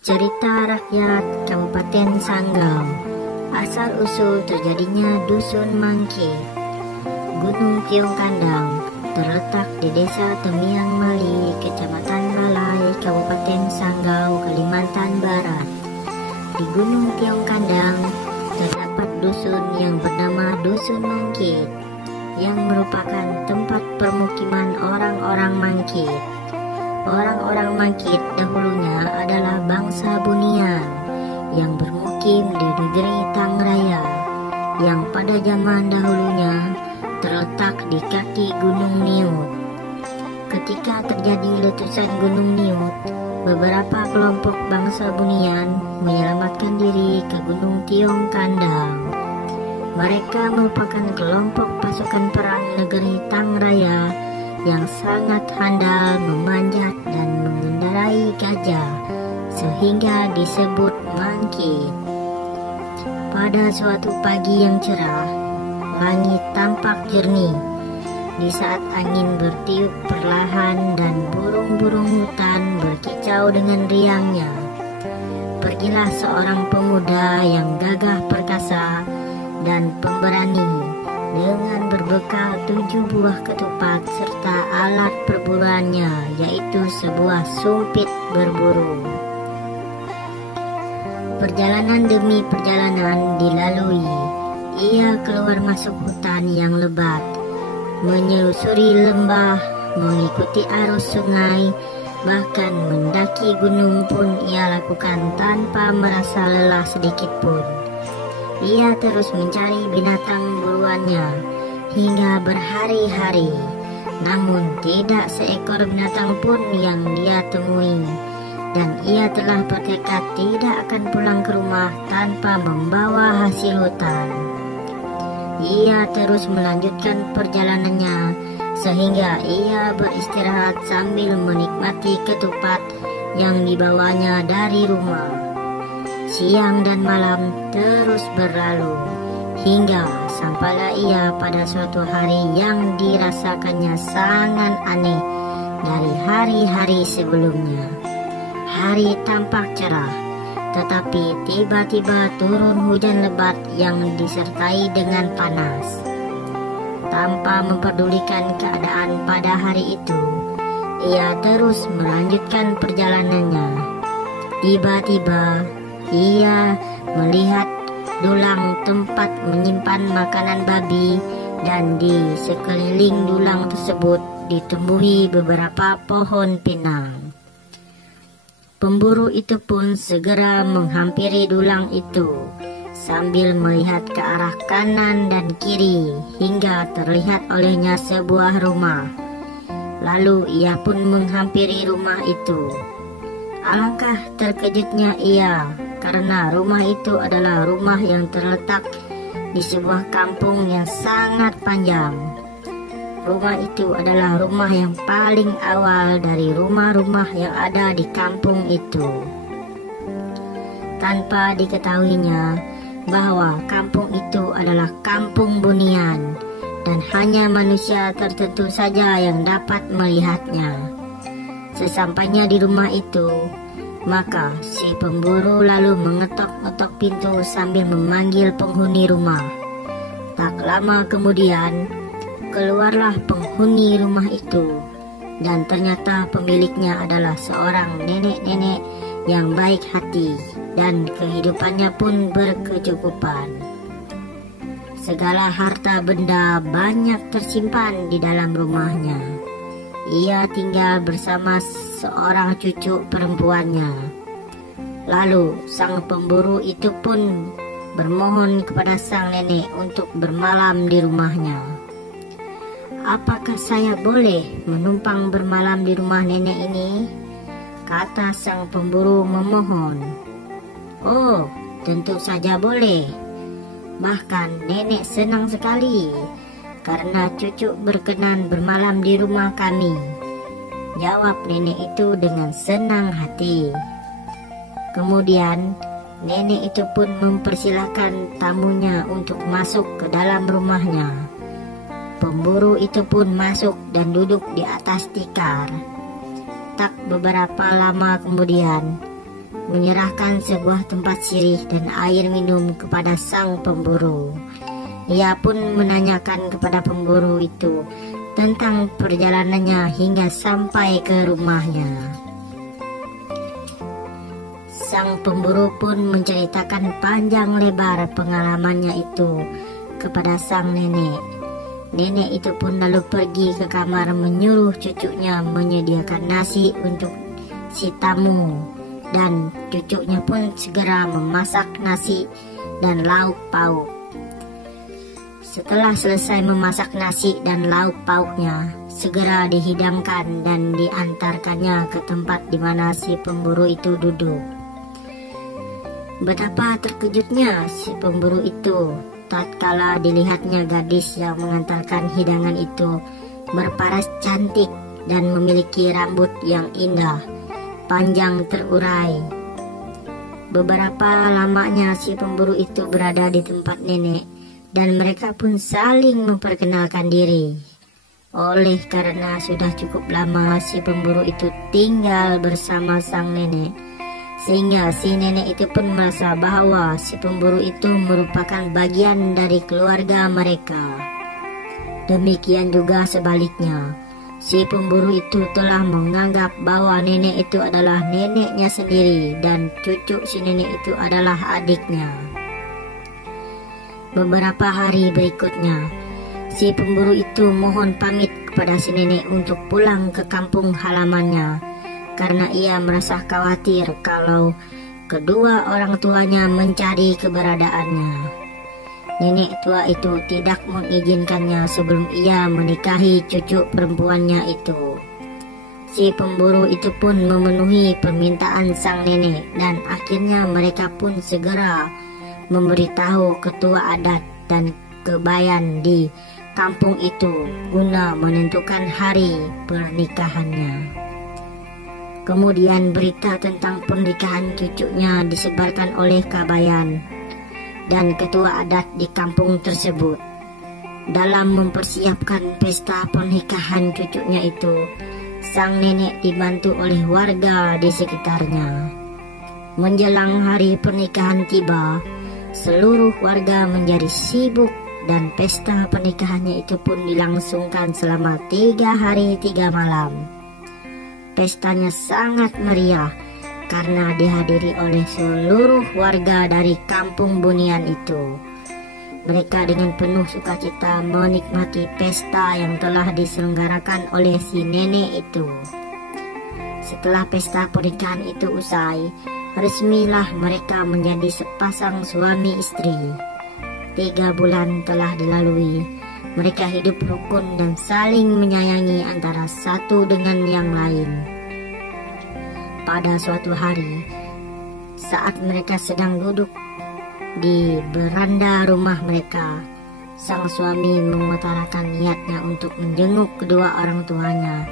Cerita rakyat Kabupaten Sanggau. Asal-usul terjadinya Dusun Mangkit. Gunung Tiong Kandang terletak di Desa Temiang Meli, Kecamatan Balai, Kabupaten Sanggau, Kalimantan Barat. Di Gunung Tiong Kandang terdapat dusun yang bernama Dusun Mangkit, yang merupakan tempat permukiman orang-orang Mangkit. Orang-orang Mangkit dahulunya adalah bangsa Bunian yang bermukim di negeri Tangraya, yang pada zaman dahulunya terletak di kaki Gunung Niut. Ketika terjadi letusan Gunung Niut, beberapa kelompok bangsa Bunian menyelamatkan diri ke Gunung Tiong Kandang. Mereka merupakan kelompok pasukan perang negeri Tangraya yang sangat handal memanjat dan mengendarai gajah, sehingga disebut Mangkit. Pada suatu pagi yang cerah, langit tampak jernih. Di saat angin bertiup perlahan dan burung-burung hutan berkicau dengan riangnya, pergilah seorang pemuda yang gagah perkasa dan pemberani dengan berbekal 7 buah ketupat serta alat perburuannya, yaitu sebuah sumpit berburu. Perjalanan demi perjalanan dilalui. Ia keluar masuk hutan yang lebat, menyelusuri lembah, mengikuti arus sungai, bahkan mendaki gunung pun ia lakukan tanpa merasa lelah sedikit pun. Ia terus mencari binatang buruannya hingga berhari-hari, namun tidak seekor binatang pun yang dia temui, dan ia telah bertekad tidak akan pulang ke rumah tanpa membawa hasil hutan. Ia terus melanjutkan perjalanannya sehingga ia beristirahat sambil menikmati ketupat yang dibawanya dari rumah. Siang dan malam terus berlalu, hingga sampailah ia pada suatu hari yang dirasakannya sangat aneh dari hari-hari sebelumnya. Hari tampak cerah, tetapi tiba-tiba turun hujan lebat yang disertai dengan panas. Tanpa memperdulikan keadaan pada hari itu, ia terus melanjutkan perjalanannya. Tiba-tiba ia melihat dulang tempat menyimpan makanan babi, dan di sekeliling dulang tersebut ditumbuhi beberapa pohon pinang. Pemburu itu pun segera menghampiri dulang itu sambil melihat ke arah kanan dan kiri hingga terlihat olehnya sebuah rumah. Lalu ia pun menghampiri rumah itu. Alangkah terkejutnya ia karena rumah itu adalah rumah yang terletak di sebuah kampung yang sangat panjang. Rumah itu adalah rumah yang paling awal dari rumah-rumah yang ada di kampung itu. Tanpa diketahuinya bahwa kampung itu adalah kampung Bunian dan hanya manusia tertentu saja yang dapat melihatnya. Sesampainya di rumah itu, maka si pemburu lalu mengetok-ngetok pintu sambil memanggil penghuni rumah. Tak lama kemudian, keluarlah penghuni rumah itu, dan ternyata pemiliknya adalah seorang nenek-nenek yang baik hati, dan kehidupannya pun berkecukupan. Segala harta benda banyak tersimpan di dalam rumahnya. Ia tinggal bersama seorang cucu perempuannya. Lalu sang pemburu itu pun bermohon kepada sang nenek untuk bermalam di rumahnya. "Apakah saya boleh menumpang bermalam di rumah nenek ini?" kata sang pemburu memohon. "Oh, tentu saja boleh. Bahkan nenek senang sekali karena cucu berkenan bermalam di rumah kami," jawab nenek itu dengan senang hati. Kemudian nenek itu pun mempersilahkan tamunya untuk masuk ke dalam rumahnya. Pemburu itu pun masuk dan duduk di atas tikar. Tak beberapa lama kemudian, menyerahkan sebuah tempat sirih dan air minum kepada sang pemburu. Ia pun menanyakan kepada pemburu itu tentang perjalanannya hingga sampai ke rumahnya. Sang pemburu pun menceritakan panjang lebar pengalamannya itu kepada sang nenek. Nenek itu pun lalu pergi ke kamar menyuruh cucunya menyediakan nasi untuk si tamu, dan cucunya pun segera memasak nasi dan lauk pauk. Setelah selesai memasak nasi dan lauk pauknya, segera dihidangkan dan diantarkannya ke tempat di mana si pemburu itu duduk. Betapa terkejutnya si pemburu itu tatkala dilihatnya gadis yang mengantarkan hidangan itu berparas cantik dan memiliki rambut yang indah, panjang terurai. Beberapa lamanya si pemburu itu berada di tempat nenek, dan mereka pun saling memperkenalkan diri. Oleh karena sudah cukup lama si pemburu itu tinggal bersama sang nenek, sehingga si nenek itu pun merasa bahwa si pemburu itu merupakan bagian dari keluarga mereka. Demikian juga sebaliknya, si pemburu itu telah menganggap bahwa nenek itu adalah neneknya sendiri dan cucu si nenek itu adalah adiknya. Beberapa hari berikutnya, si pemburu itu mohon pamit kepada si nenek untuk pulang ke kampung halamannya, karena ia merasa khawatir kalau kedua orang tuanya mencari keberadaannya. Nenek tua itu tidak mengizinkannya sebelum ia menikahi cucu perempuannya itu. Si pemburu itu pun memenuhi permintaan sang nenek, dan akhirnya mereka pun segera memberitahu ketua adat dan kebayan di kampung itu guna menentukan hari pernikahannya. Kemudian berita tentang pernikahan cucunya disebarkan oleh kabayan dan ketua adat di kampung tersebut. Dalam mempersiapkan pesta pernikahan cucunya itu, sang nenek dibantu oleh warga di sekitarnya. Menjelang hari pernikahan tiba, seluruh warga menjadi sibuk dan pesta pernikahannya itu pun dilangsungkan selama 3 hari 3 malam. Pestanya sangat meriah karena dihadiri oleh seluruh warga dari kampung Bunian itu. Mereka dengan penuh sukacita menikmati pesta yang telah diselenggarakan oleh si nenek itu. Setelah pesta pernikahan itu usai, resmilah mereka menjadi sepasang suami istri. 3 bulan telah dilalui. Mereka hidup rukun dan saling menyayangi antara satu dengan yang lain. Pada suatu hari, saat mereka sedang duduk di beranda rumah mereka, sang suami mengutarakan niatnya untuk menjenguk kedua orang tuanya,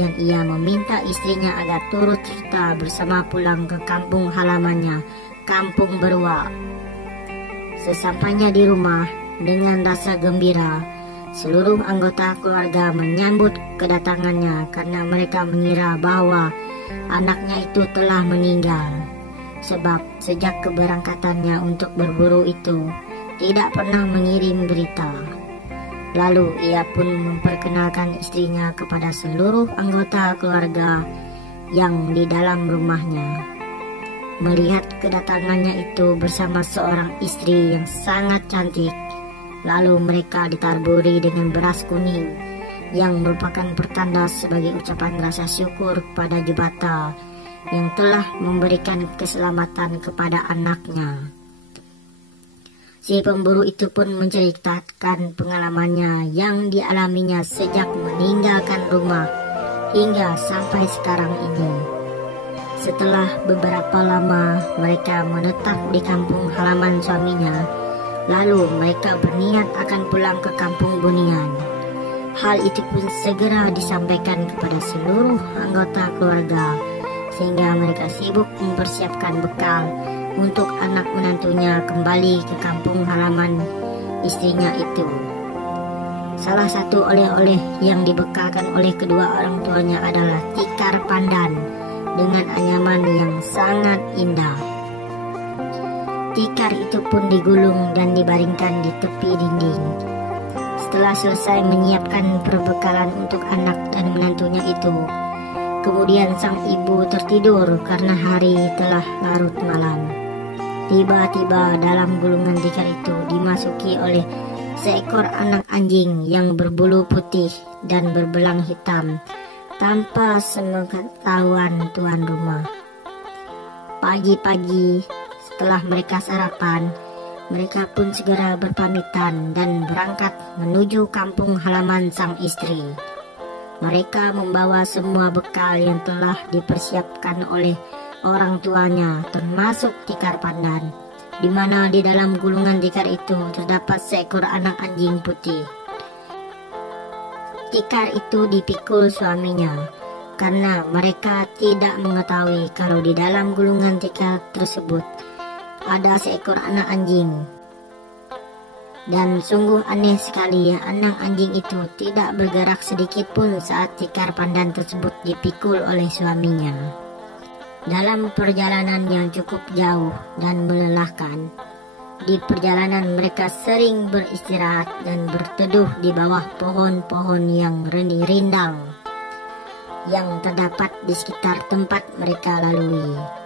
dan ia meminta istrinya agar turut serta bersama pulang ke kampung halamannya, Kampung Berwa. Sesampainya di rumah, dengan rasa gembira, seluruh anggota keluarga menyambut kedatangannya karena mereka mengira bahwa anaknya itu telah meninggal. Sebab sejak keberangkatannya untuk berburu itu tidak pernah mengirim berita. Lalu ia pun memperkenalkan istrinya kepada seluruh anggota keluarga yang di dalam rumahnya. Melihat kedatangannya itu bersama seorang istri yang sangat cantik, lalu mereka ditarburi dengan beras kuning yang merupakan pertanda sebagai ucapan rasa syukur kepada Jubata yang telah memberikan keselamatan kepada anaknya. Si pemburu itu pun menceritakan pengalamannya yang dialaminya sejak meninggalkan rumah hingga sampai sekarang ini. Setelah beberapa lama mereka menetap di kampung halaman suaminya, lalu mereka berniat akan pulang ke kampung Bunian. Hal itu pun segera disampaikan kepada seluruh anggota keluarga, sehingga mereka sibuk mempersiapkan bekal untuk anak menantunya kembali ke kampung halaman istrinya itu. Salah satu oleh-oleh yang dibekalkan oleh kedua orang tuanya adalah tikar pandan dengan anyaman yang sangat indah. Tikar itu pun digulung dan dibaringkan di tepi dinding. Setelah selesai menyiapkan perbekalan untuk anak dan menantunya itu, kemudian sang ibu tertidur karena hari telah larut malam. Tiba-tiba dalam gulungan tikar itu dimasuki oleh seekor anak anjing yang berbulu putih dan berbelang hitam tanpa sepengetahuan tuan rumah. Pagi-pagi setelah mereka sarapan, mereka pun segera berpamitan dan berangkat menuju kampung halaman sang istri. Mereka membawa semua bekal yang telah dipersiapkan oleh orang tuanya, termasuk tikar pandan, di mana di dalam gulungan tikar itu terdapat seekor anak anjing putih. Tikar itu dipikul suaminya, karena mereka tidak mengetahui kalau di dalam gulungan tikar tersebut ada seekor anak anjing. Dan sungguh aneh sekali ya, anak anjing itu tidak bergerak sedikit pun saat tikar pandan tersebut dipikul oleh suaminya. Dalam perjalanan yang cukup jauh dan melelahkan, di perjalanan mereka sering beristirahat dan berteduh di bawah pohon-pohon yang rindang yang terdapat di sekitar tempat mereka lalui.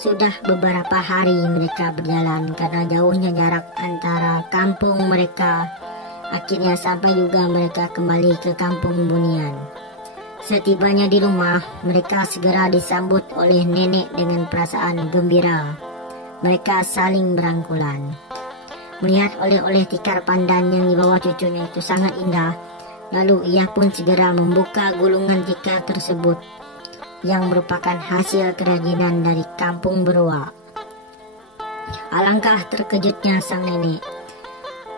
Sudah beberapa hari mereka berjalan karena jauhnya jarak antara kampung mereka. Akhirnya sampai juga mereka kembali ke kampung Bunian. Setibanya di rumah, mereka segera disambut oleh nenek dengan perasaan gembira. Mereka saling berangkulan. Melihat oleh-oleh tikar pandan yang dibawa cucunya itu sangat indah, lalu ia pun segera membuka gulungan tikar tersebut yang merupakan hasil kerajinan dari kampung Berua. Alangkah terkejutnya sang nenek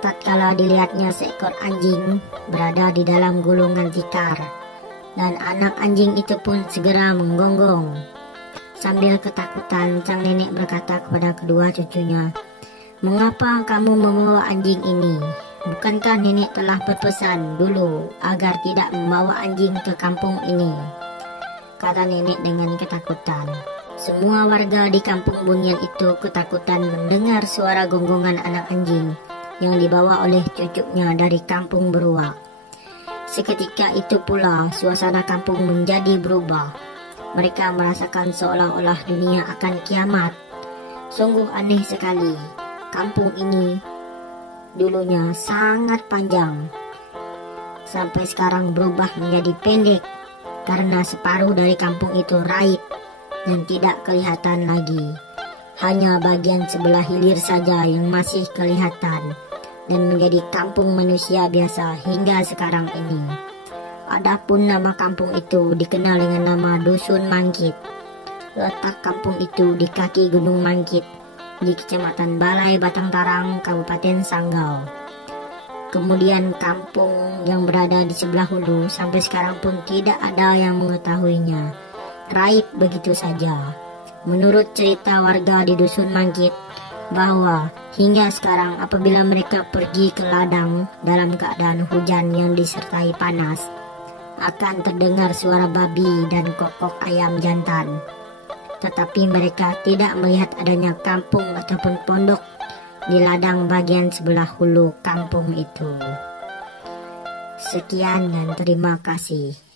tatkala dilihatnya seekor anjing berada di dalam gulungan tikar, dan anak anjing itu pun segera menggonggong. Sambil ketakutan, sang nenek berkata kepada kedua cucunya, "Mengapa kamu membawa anjing ini? Bukankah nenek telah berpesan dulu agar tidak membawa anjing ke kampung ini?" kata nenek dengan ketakutan. Semua warga di kampung Bunian itu ketakutan mendengar suara gonggongan anak anjing yang dibawa oleh cucunya dari kampung Berua. Seketika itu pula suasana kampung menjadi berubah. Mereka merasakan seolah-olah dunia akan kiamat. Sungguh aneh sekali. Kampung ini dulunya sangat panjang, sampai sekarang berubah menjadi pendek karena separuh dari kampung itu raib dan tidak kelihatan lagi. Hanya bagian sebelah hilir saja yang masih kelihatan dan menjadi kampung manusia biasa hingga sekarang ini. Adapun nama kampung itu dikenal dengan nama Dusun Mangkit. Letak kampung itu di kaki Gunung Mangkit di Kecamatan Balai Batang Tarang, Kabupaten Sanggau. Kemudian kampung yang berada di sebelah hulu sampai sekarang pun tidak ada yang mengetahuinya. Raib begitu saja. Menurut cerita warga di Dusun Mangkit, bahwa hingga sekarang apabila mereka pergi ke ladang dalam keadaan hujan yang disertai panas, akan terdengar suara babi dan kokok ayam jantan. Tetapi mereka tidak melihat adanya kampung ataupun pondok di ladang bagian sebelah hulu kampung itu. Sekian dan terima kasih.